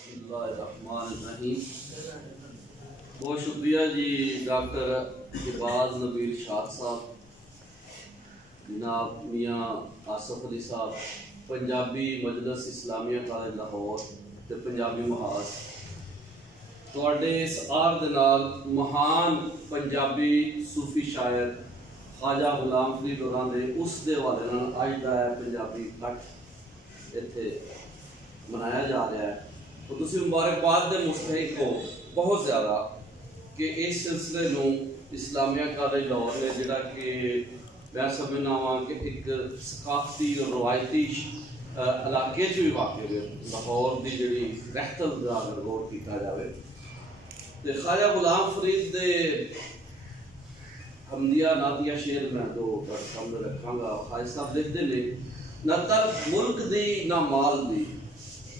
बिस्मिल्लाहिर्रहमानिर्रहीम। बहुत शुक्रिया जी डॉक्टर इबाद नबील शाह साहब, जनाब मियाँ आसफ अली साहब, पंजाबी मजलिस इस्लामिया कॉलेज लाहौर ते पंजाबी महाज तुहाडे इस आर दे नाल महान पंजाबी सूफी शायर ख्वाजा गुलाम फरीद होरां दे उस दे हवाले नाल अज दा पंजाबी कट इत्थे मनाया जा रहा है। तो तुसी मुबारकबाद दे मुस्तहिक हो बहुत ज़्यादा कि इस सिलसिले नूं इस्लामिया कॉलेज लाहौर ने जिहड़ा कि मैं समझना वा कि एक सकाफती और रवायती इलाके च भी वाक़ है लाहौर की जिहड़ी रहतल दा अगर गौर किया जाए तो ख्वाजा गुलाम फरीद दे हमदिया नादिया शेर मैं दो सामने रखांगा। ख्वाजा साहब लिखते ने न तब मुल्क दी ना माल दी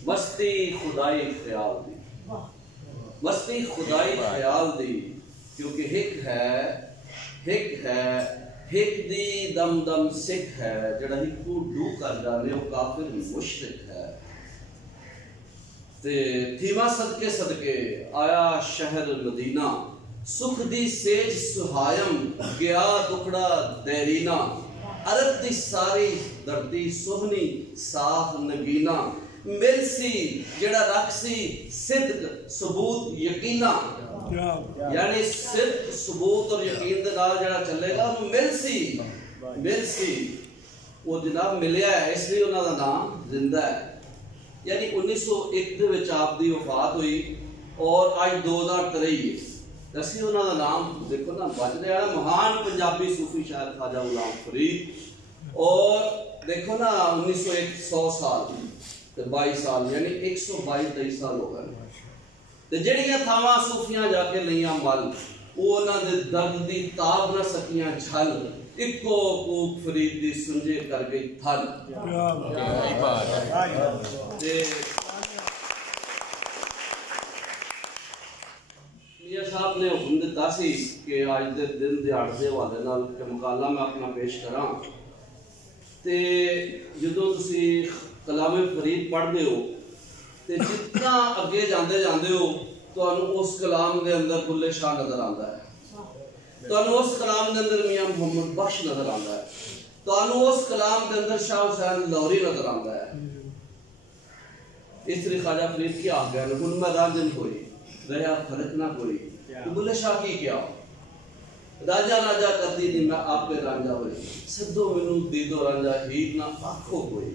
मस्ती खुदाई ख्याल दी, मस्ती खुदाई ख्याल दी, क्योंकि हिक दी दम दम सिख है जड़ा हिकू डू कर जाने वो काफिर मुशरिक है। ते थीमा सदके सदके आया शहर मदीना, सुख दी सेज सुहायम गया दुखड़ा देरीना, अरब दी सारी धरती सोहनी साफ नगीना, मिलसी जड़ा रखसी सिद्क सबूत यकीना, यानी सिद्क सबूत और यकीन दे नाल जड़ा चलेगा वो मिलसी वो जनाब मिलया है, इसलिए उन्हां दा नाम जिंदा है। यानी 1901 दे विच आप दी वफात हुई और आज 2023 असी उन्हां दा नाम देखो ना बज रहा है, महान पंजाबी सूफी शायर ख्वाजा गुलाम फरीद। और देखो ना 1901 100 साल 22 साल यानी 122 साल हो गए। ते जड़ियां थावां सूफियां जाके लईयां मल वो उन्हां दे दर्द दी ताब न सकियां झल, इको कूक फरीद दी सुंजे कर गई थल। मियां साहब ने हुक्म दिता सी कि अज दे दिन दिहाड़ दे हवाले नाल मकाला मैं अपना पेश करां। ते जदों तुसी कलामे फरीद पढ़ते हो तो जितना अगे जाते जाते हो तो उस कलाम के अंदर बुल्ले शाह नजर आता है, तो उस कलाम के अंदर मियां मोहम्मद बख्श नजर आता है, तो उस कलाम के अंदर शाह हुसैन लाहौरी नजर आता है। इस तरह ख्वाजा फरीद की आ गया मैं रांझन कोई रहा फर्क ना कोई, तो बुल्ले शाह की क्या राजा राजा करती थी मैं आपे रांझा हुई, सदो मैनू दीदो रांझा हीर ना आखो कोई,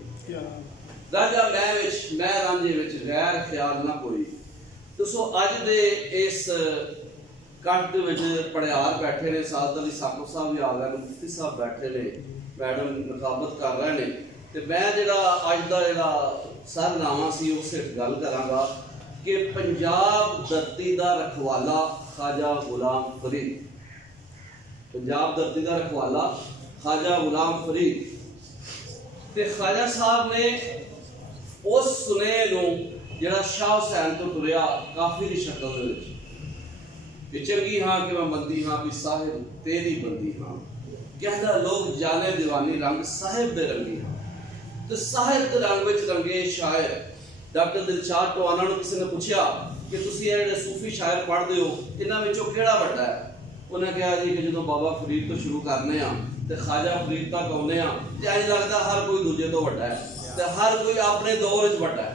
राजा मैं रांझे विच गैर ख्याल ना कोई। तो सो अज दे इस कट विच पड़ियार बैठे ने, साद अली साको साहब भी आ गए, मुफ्ती साहब बैठे ने, मैडम नकाबत कर रहे ने, ते मैं जिहड़ा अज दा जिहड़ा सरनामा सी उस गल करांगा कि पंजाब धरती दा रखवाला ख्वाजा गुलाम फरीद, पंजाब धरती दा रखवाला ख्वाजा गुलाम फरीद। ते ख्वाजा साहब ने उस सुने नूं जिहड़ा शाह हुसैन तो तुरिया काफी दी शक्ल दे विच कि चंगी हाँ कि मैं बंदी हाँ भी साहिब तेरी बंदी हाँ, कहदा लोग जाने दीवानी रंग साहिब दे रंगी हाँ। तो साहिब के रंग विच रंगे शायर डॉक्टर दिलशाद टवाना नूं किसी ने पूछा कि तुसी ये जिहड़े सूफी शायर पढ़दे हो इन्हां विचों किहड़ा वड्डा है? उन्हें कहा जी कि जो बाबा फरीद तो शुरू करने तो ख्वाजा फरीद तक आने तो इंज लगता हर कोई दूजे तो वड्डा है, तो हर कोई अपने दौर च वड्डा है।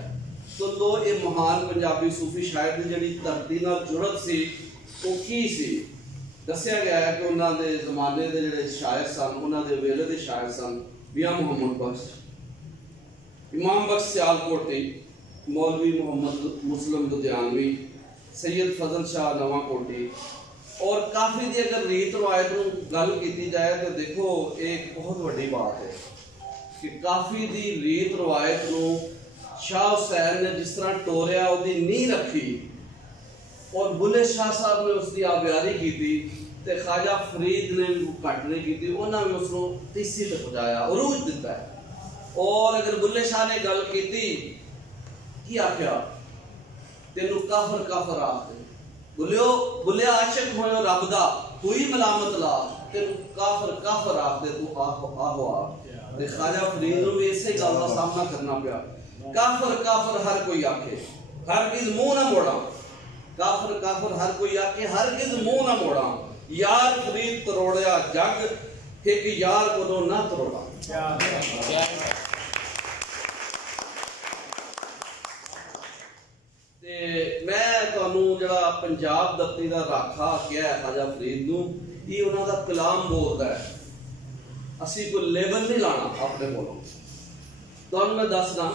तो ये महान पंजाबी सूफी शायर की जिहड़ी धरती नाल जुड़त सी वो की सी दस्सिया गया है कि उन्होंने जमाने के जिहड़े शायर सन उन्होंने वेले के शायर सन मियां मोहम्मद बख्श, इमाम बख्श सियालकोटी, मौलवी मोहम्मद मुस्लिम लुधियानवी, सैयद फजल शाह नवाकोटी। और काफी दी अगर रीत रवायत गल की जाए तो देखो एक बहुत बड़ी बात है कि काफी दी रीत रवायत शाह हुसैन ने जिस तरह टोरिया उसकी नींह रखी और बुल्ले शाह साहब ने उसकी आबियारी की थी, तो ख्वाजा फरीद ने घट नहीं की, उन्होंने उसको तीसी तक पहुंचाया, उरूज दिता है। और अगर बुल्ले शाह ने गल की आख्या तेनू काफर काफर आखते बुले आशिक होयो रब दा कोई मलामत ला, तेनू काफर काफर आखदे तू आहो आहो आ। ख्वाजा फरीद नूं भी इसे गल दा सामना करना पिया, काफर काफर हर कोई आखे हरगिज मुंह ना मोड़ा, काफर काफर हर कोई आके हरगिज मुंह ना मोड़ा, यार फरीद तरोड़िया जग, एक यार को ना तरोड़ा। मैं तुहानू जड़ा पंजाब दफ्ती का राखा क्या ख्वाजा फरीद नू, ये उन्होंने कलाम बोलता है, असी कोई लेबल नहीं लाना अपने कोलों। तुहानू मैं दसना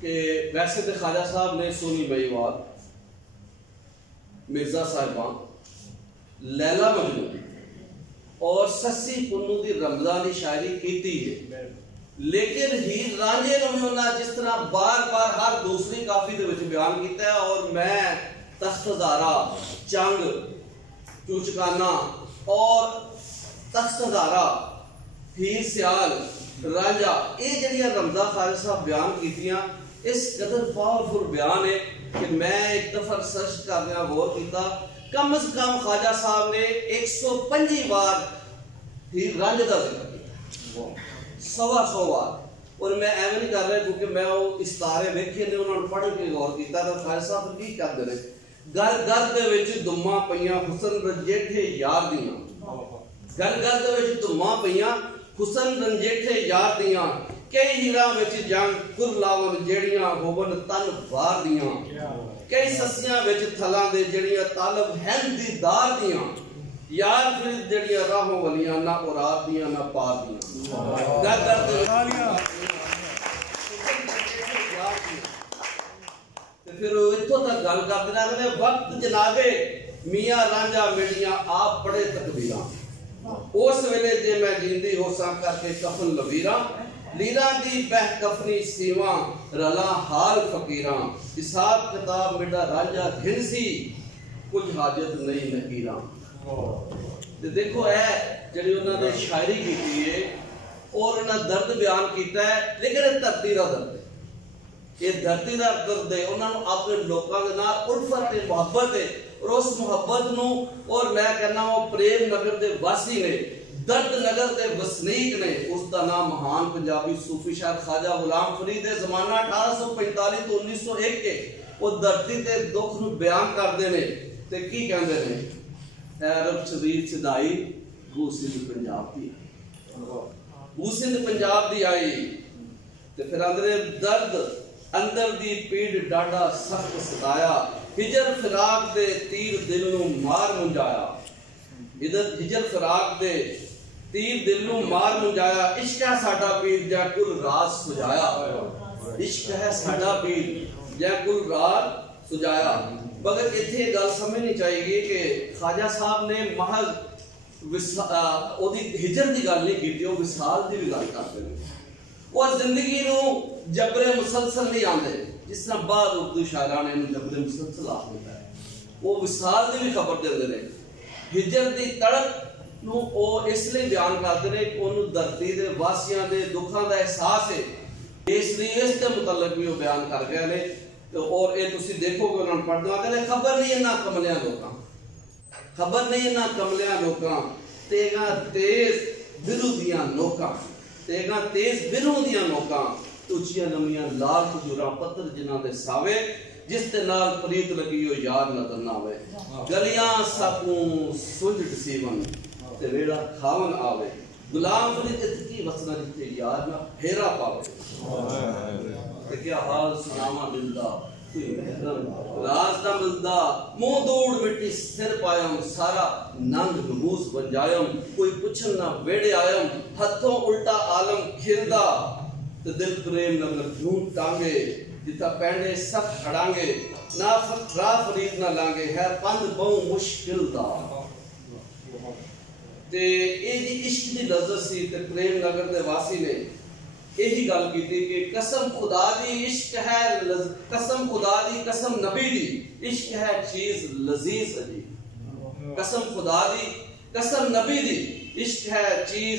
कि वैसे तो ख्वाजा साहब ने सोनी बेईवाल, मिर्जा साहिबा, लैला मजनू और सस्सी पुन्नू की रमजानी शायरी की है, लेकिन हीर रांझे ने भी उन्हें जिस तरह बार बार हर दूसरी काफी दे विच बयान किया है, और मैं तख्तदारा, चंग, चूचकाना और तख्तदारा, हीर सियाल, रांझा, ये जड़ियां रमजा ख्वाजा साहब बयान कीतियां, इस कदर पावरफुल बयान है कि मैं एक दफा रिसर्च करदे गौर किया, कम अज कम ख्वाजा साहब ने 125 बार हीर रांझे का जिक्र किया, 100 बार। और मैं एवं नहीं कर रहा क्योंकि मैं वो इस्तारे वेखे ने उन्होंने पढ़ के गौर किया, तो ख्वाजा साहब की करते रहे, घर घर दे विच दुम्मा पईयां हुसन रंजेठे यार दियां, घर घर दे विच दुम्मा पईयां हुसन रंजेठे यार दियां, कई हीरां विच जंग कुर लावन जेड़ियां होवन तन वार दियां, कई ससियां विच थलां दे जेड़ियां तालब हैन दीदार दियां, यार फिर जड़ियां राहों वालियां ना औरात दियां ना पार दियां, घर घर दे फिर इत्थों तक गल करते रहते वक्त जनाबे मियां रांझा मिलियां आप बड़े तकबीरां, उस वेले जे मैं जींदी होसां करके कफन लवीरां, लीरा दी बह कफनी सीवां रला हाल फकीरां, हिसाब किताब मिटा रांझा घिनसी कुछ हाजत नहीं नकीरां। ते देखो है जिहड़ी उन्होंने शायरी की है और उन्हें दर्द बयान किया है, लेकिन धरती का दर्द, ये धरती का दर्द है, उन्होंने अपने लोगों के नाल उल्फत है, मुहब्बत है, और उस मुहब्बत नू, और मैं कहना वो प्रेम नगर के वासी ने, दर्द नगर के वसनीक ने, उसका नाम महान पंजाबी सूफी शायर ख्वाजा गुलाम फरीद है, जमाना 1845 तो 1901 के, वो धरती के दुख नू बयान करते हैं, ते की कहते हैं, अरब शरीर सिदाई भूसिंध पंजाब दी, भूसिंध पंजाब दी आई, ते फिर अंदर दर्द अंदर दी पीड़ डाडा सख्त सताया, हिजर फिराक दे तीर दिल नू मार मुंजाया, इधर हिजर फिराक दे तीर दिल नू मार मुंजाया, इश्क है साडा पीर जै कुल राज सुझाया, इश्क है साडा पीर जै कुल राज सुझाया। मगर इत्थे गल समझनी चाहिए कि ख्वाजा साहब ने महज ओदी हिजर की गल नहीं की, वो विसाल की भी गल करते हैं, और जिंदगी नू जबरे मुसलसल नहीं आते, जिस तरह बाद उर्दू शायरां ने जबरे मुसलसल आख दिता है, वो विसाल की भी खबर देते हैं, हिजर की तड़प नू वो इसलिए बयान करते हैं कि उन्होंने धरती के वासियों के दुखों का एहसास है, इसलिए इसके मुतल्लिक भी वो बयान कर गए ने। तो और ये तुसी देखोगे उन्होंने पढ़ते हैं, खबर नहीं इन्ना कमलियां लोकां, खबर नहीं इन्ना कमलियां लोकां, तेगा तेज बिरू दियां नोकां, तेगा तेज बिरू दियां नोकां, तुचियां नमियां लाल खजूरां पत्थर जिन्हां दे सावे, जिस दे नाल प्रीत लगी हो यार नजर ना आवे, गलियां साकू सुंझ डसीवन ते वेड़ा खावन आवे, गुलाम फरीद इतकी वसना जिथे यार ना फेरा पावे, ते क्या हाल सुनावा दिलदा कोई महरम राज दा मिलदा, मुंह दौड़ मिट्टी सिर पायम, सारा नंग नमूस बन जायम, कोई पुछन ना वेड़े आयम, हथों उल्टा आलम खिरदा, ते दिल प्रेम नगर ढूंढ टांगे, जिथा पैंडे सख हड़ांगे, ना फकरा फरीद ना लांगे, है पंद बहु मुश्किल दा। ते ये जी इश्क दी लज़्ज़त सी, ते प्रेम नगर दे वासी ने यही गल की थी कि कसम खुदा दी इश्क है, कसम खुदा दी कसम नबी दी, इश्क है चीज लजीज अजीब, कसम खुदा दी कसम नबी दी, इश्क है चीज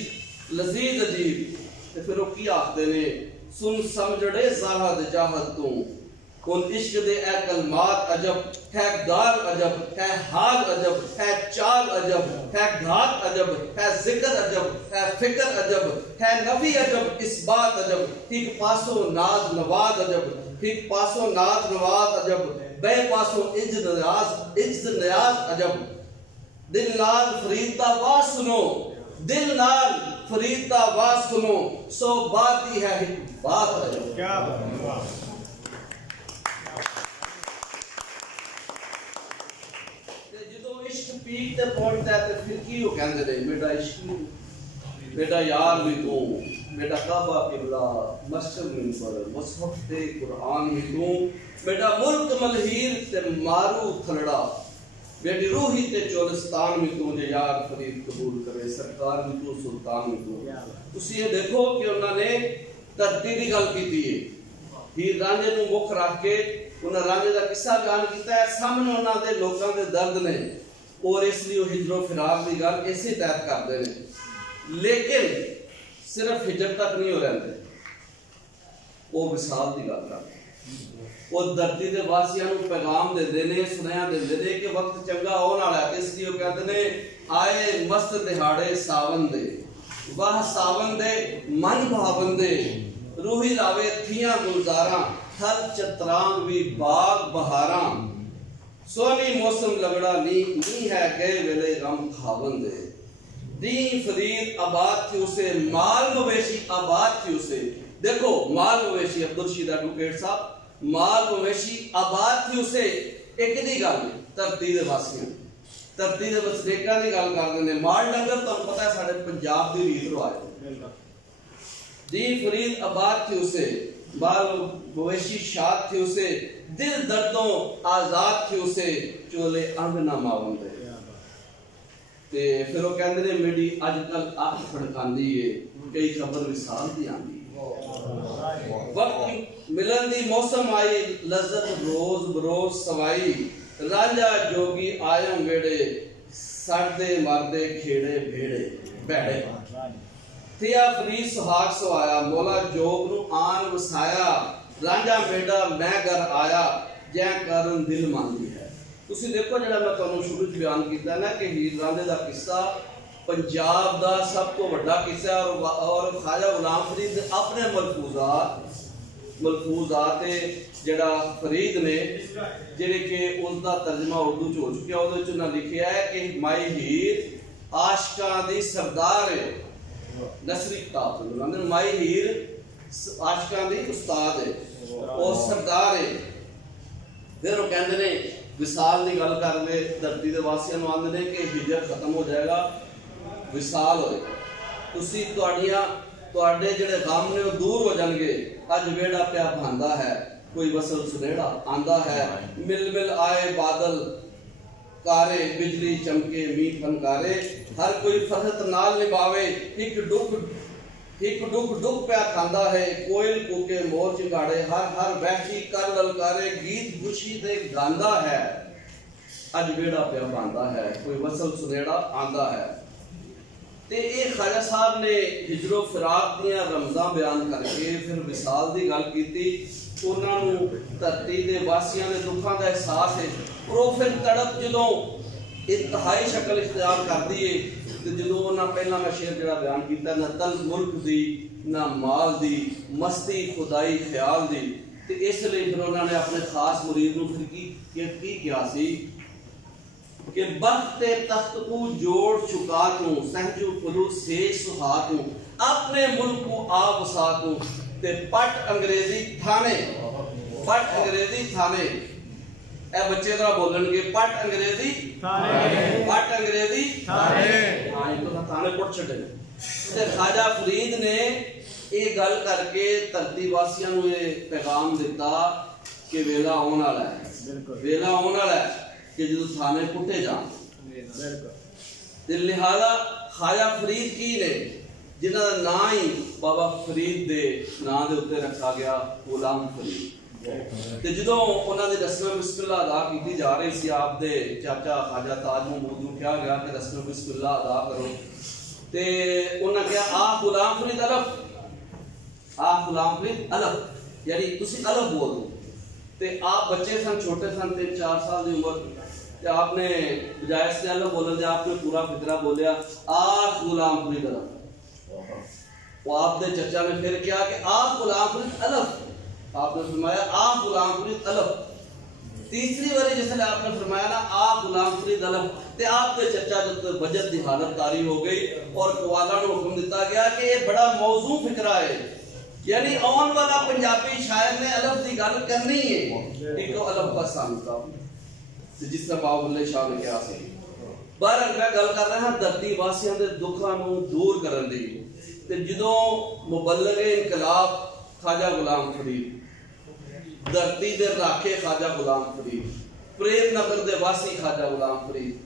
लजीज अजीब। ते फिर वो की आखदे ने, सुन समझड़े ज़ाहद जाहद तू, उन इश्क दे ए कलमात अजब, है गाल अजब, है हाल अजब, है चाल अजब, है घात अजब, है जिक्र अजब, है फिक्र अजब, है नफी अजब, इस बात अजब, ठीक पासो नाज नवाज अजब, ठीक पासों नाज नवाज अजब, बे पासों इज्ज न्याज अजब। दिल नाल फरीद दा वाज सुनो, दिल नाल फरीद दा वाज सुनो, सो बात ही है बात अजब। क्या बात। जो इश्क पीक ते पहुंचता है तो फिर की वो कहंदे ने मेरा इश्क बेटा यार भी तू, बेटा काबा किबला मस्जिद मिंबर मुसहफ ते कुरान भी तू, बेटा मुल्क मलहीर ते मारू थलड़ा, बेटी रूही ते चोलिस्तान में तू, जे यार फरीद कबूल करे सरकार में तू सुल्तान में तू। तुसी ये देखो कि उन्होंने धरती की गल की है, हीर रांझे नूं मुख रख के उन्हें रांझे का किस्सा बयान किया है, सामने उन्होंने लोगों के दर्द ने, और इसलिए वो हिजरो फिराक की गल इसी तहत करते हैं। लेकिन सिर्फ हिजर तक नहीं हो रहे, वो विसाल की गल करते, वो धरती के वासियों को पैगाम देते हैं, सुनया देते हैं कि वक्त चंगा होने वाला है। इसलिए वो कहते हैं आए मस्त दिहाड़े सावन दे, वाह सावन दे मन भावन दे, रूही लावे थियां गुलजारा, थल चतरांग भी बाग बहारा, सोनी मौसम लगड़ा नी है गए वेले गम खावन दे। दी फरीद आबाद थी उसे, माल मवेशी आबाद थी उसे। देखो माल मवेशी, अब्दुल रशीद एडवोकेट साहब, माल मवेशी आबाद थी उसे। एक दी गल धरती दे वासियां, धरती दे वसनीकां दी गल करदे ने। माल डंगर तुहानूं पता है साडे पंजाब दी रीत रवाज। दी फरीद आबाद थी उसे, माल मवेशी शाद थी उसे, दिल दर्दों आजाद थी उसे, चोले अंग ना मावन दे। ते फिर वो कहते ने मेरी अजकल अख फड़कांदी है, कई खबर विसाल दी आंदी है। वक्त मिलन दी मौसम आई, लज्जत रोज बरोज सवाई, रांझा जोगी आयो वेड़े, सड़दे मरदे खेड़े भेड़े भैड़े। थिया फरीद सुहाग सवाया, मौला जोग नू आन वसाया, रांझा बेटा मैं घर आया, जै कारण दिल मांगी है। तुसी देखो जड़ा मैं तुहानू शुरू च बयान किया ना कि हीर रांझे का किस्सा पंजाब का सब तो बड़ा किस्सा, और ख्वाजा गुलाम फरीद अपने मलफूजात जड़ा फरीद ने जेड़े कि उसका तर्जमा उर्दू च हो चुका, उहदे च उन्हें लिखा है कि माई हीर आशकां दी सरदार है। नसरी किताब माई हीर आशकां दी उस्ताद है और सरदार है। फिर वो कहते ने विसाल की गल करते, धरती के वासियों को आते हैं कि हिजर खत्म हो जाएगा, विसाल होएगा, तुसी तुहाडे जिहड़े गम ने वो दूर हो जाएंगे। अज वेड़ा प्या भांदा है, कोई वसल सुनेड़ा आंदा है, मिल मिल आए बादल कारे, बिजली चमके मीह फनकारे, हर कोई फरहत नाल निभावे, एक दुख दुख प्या खांदा है, कोयल कूके मोर चिंगाड़े, हर हर वैशी कर ललकारे, गीत खुशी दे गांदा है। अज वेड़ा प्या बांदा है, कोई वसल सुनेड़ा आंदा है। ते ये ख्वाजा साहब ने हिजरो फिराक दियां रमज़ां बयान करके फिर विसाल की गल की। उन्होंने धरती के वासियों के दुखों का एहसास है, और वो फिर तड़प जो इंतहाई शक्ल इख्तियार करती है। तो जो उन्होंने पहला मैं शेर जरा बयान किया, ना तल मुल्क दी ना माल दी, मस्ती खुदाई ख्याल दी। तो इसलिए फिर उन्होंने अपने खास मुरीद को फिर की किया सी कि बख्त तख्त को जोड़ चुका तू, सहजू पुलू से सुहा तू, अपने मुल्क को आ वसा तू, ते पट अंग्रेजी थाने, पट अंग्रेजी थाने। ए बच्चे जरा बोलणगे पट अंग्रेजी थाने, पट अंग्रेजी थाने। हां ये तो थाने पट छड़े। ते ख्वाजा फरीद ने ये गल करके धरती वासियों को ये पैगाम दिता कि वेला आने वाला है, वेला आने वाला है कि जो थाने पुटे जान। लिहाजा ख्वाजा फरीद की ने जिन्हों का ना ही बाबा फरीद के नाम के उत्ते रखा गया गुलाम फरीद। तो जो उन्होंने रस्म बिस्मिल्लाह अदा की जा रही थी, आपके चाचा ख्वाजा ताज महमूद को कहा गया कि रस्म बिस्मिल्लाह अदा करो। तो उन्होंने कहा आ गुलाम फरीद अलफ, आ गुलाम फरीद अलफ, यानी तुसी अलफ बोल दो। तो आप बच्चे सन, छोटे सन, 3-4 साल की उम्र, आपने बजाय से अलफ बोलने से आपने पूरा फितरा बोलिया आ गुलाम फरीद अलफ। वो आपके चचा ने फिर क्या कि आप गुलाम फरीद अलफ, आपने फरमाया आ गुलाम फरीद अलफ। तीसरी बारी जिसने आपने फरमाया ना आ गुलाम फरीद अलफ, ते आपके चर्चा जो बजट की हालत तारी हो गई और कवाला को हुक्म दिता गया कि ये बड़ा मौजू फिक्रा है, यानी आने वाला पंजाबी शायर ने अलफ की गल करनी है। एक तो अलफ का सामता जिस तरह बाबुल्ले शाह ने कहा सी। बहरहाल मैं गल कर रहा धरती वासियों के दुखों को दूर करने की। ते जदों मुबल्लिग इनकलाब ख्वाजा गुलाम फरीद, धरती दे राखे ख्वाजा गुलाम फरीद, प्रेम नगर दे वासी ख्वाजा गुलाम फरीद,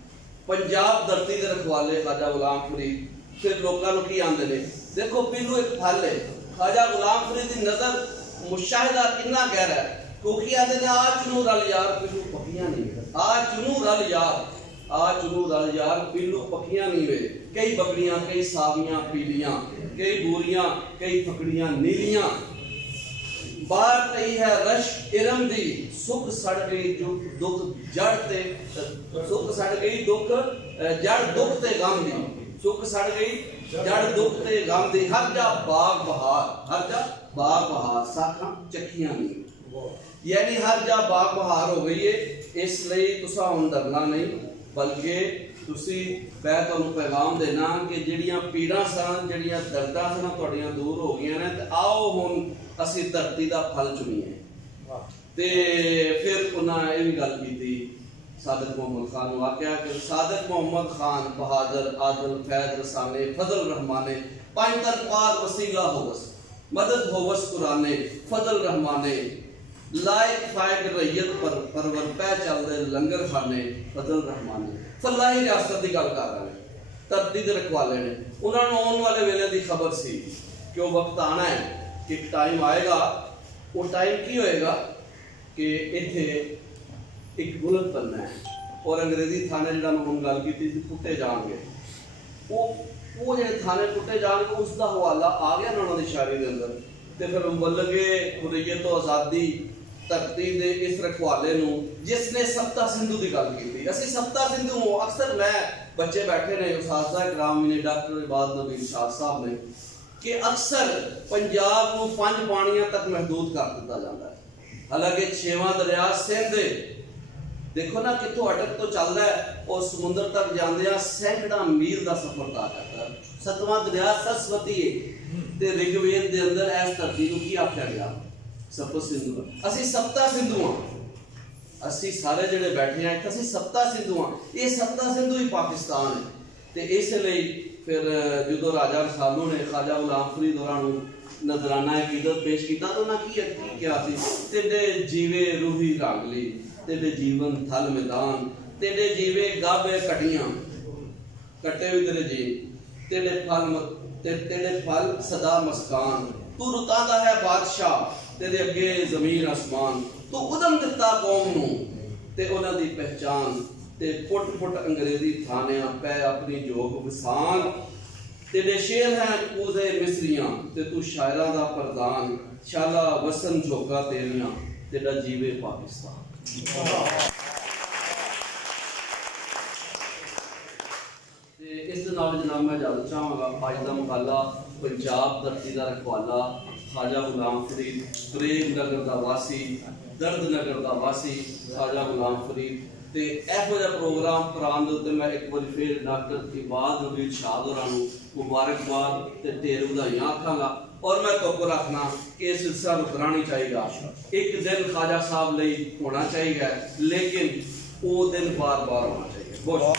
पंजाब धरती दे रखवाले ख्वाजा गुलाम फरीद, फिर लोगों को की आंदे ने देखो पीलू एक फल है। ख्वाजा गुलाम फरीद की नजर मुशाहिदा कितना गहरा है, क्योंकि आंदे ने आ चुनू रल यार पीलू पकियां नहीं, आ चुनू रल यार, आ चुनू रल यार पीलू पकियां नहीं वे। कई बकरियां, कई सावियां पीलियां, कई बूरियां, कई फकड़ियां नीलियां, बार कही है रश इरम दी, सुख सड़ गई दुख जड़ ते, सुख सड़ गई दुख जड़ दुख ते गम दी, सुख सड़ गई जड़ दुख ते गम दी, हर जा बाग बहार, हर जा बाग बहार, साखां चखियां नहीं, यानी हर जा बाग बहार हो गई है। इसलिए तुसा हुण डरना नहीं, बल्कि तुसी मैं तुहानू पैगाम देना कि जिहड़ियां पीड़ां सन, जिहड़ियां दर्दां सन तुहाड़ियां दूर हो गईयां ने, ते आओ हुण असी धरती का फल चुनीए। ते फिर उन्हें यह भी गल की सादिक मोहम्मद खान को आख्या कि सादिक मोहम्मद खान बहादुर आदल फैज रसाने फजल रहमाने पांतर पार वसीला होवस मदद होवस कुराने फजल रहमाने लायक फायक रैयत पर परवर पै चलदे लंगर खाने फजल रहमाने। फलाही रियासत की गल कर रहे हैं, धरती के रखवाले ने, उन्होंने आने वाले वेले की खबर सी कि वो वक्त आना है कि एक टाइम आएगा। वो टाइम की होएगा कि इत्थे एक बुलंद बनना है और अंग्रेजी थाने जिहड़ा मैं हुण गल कीती सी पुट्टे जाणगे, वो जिहड़े थाने पुट्टे जाणगे उसका हवाला आ गया ना उन्होंने शायरी के अंदर। तो फिर मुबल्लिग हुर्रियत तो आज़ादी धरती दे इस रखवाले नूं जिसने सप्ता सिंधु की गल की, असीं सप्ता सिंधु अक्सर मैं बच्चे बैठे ने उस्ताद इकराम ने डॉक्टर इबाद नबी शाह साहब ने कि अक्सर पंजाब को 5 पानियां तक महदूद कर दिता जाता है, हालांकि 6वां दरिया सिंध देखो ना कितों अटक तो चलता है और समुद्र तक जांदियां सैकड़ा मील का सफर तय करता है। 7वां दरिया सरस्वती है ते ऋग्वेद के अंदर इस धरती को की आख्या गया सप्त सिंधु। असी सप्ता सिंधु हाँ, असी सारे जिहड़े बैठे हैं इत्थे असी सप्ता सिंधु हाँ, ये सप्ता सिंधु ही पाकिस्तान है। तो इसलिए फिर जो राजा रसालू ने ख्वाजा गुलाम फरीद होरां नजराना अकीदत पेश किया तो उन्हें की क्या सी, तेरे जीवे रूही रागली, तेरे जीवन थल मैदान, तेरे जीवे गाबे कटियां कटे हुए तेरे जी, तेरे फल सदा मस्कान, तू रुतांदा है बादशाह, तेरे अगे जमीन आसमान, तू उदम दिता कौम नूं ते उन्हां दी पहचान, ते फुट फुट अंग्रेजी थानियां पै अपनी जोग विसान, तेरे शेर हैं कूदे मिसरियां, ते तू शायरां दा प्रधान, शाला वसन झोंका तेरियां, तेरा जीवे पाकिस्तान। इस नाल जनाब मैं जानना चाहांगा अज दा मकाला पंजाब धरती का रखवाला ख्वाजा गुलाम फरीद, प्रेम नगर का वासी, दर्द नगर का वासी ख्वाजा गुलाम फरीद। ते इहो जिहा प्रोग्राम कराने दे उत्ते मैं एक बार फिर डॉक्टर इबाद नबी शाह होरां नूं मुबारकबाद ते ढेर बधाइयां आखांगा और मैं तुक रखना कि इस सिलसिला रुकना नहीं चाहिए। एक दिन ख्वाजा साहब लई होना चाहिए, लेकिन वो दिन बार बार होना चाहिए। बहुत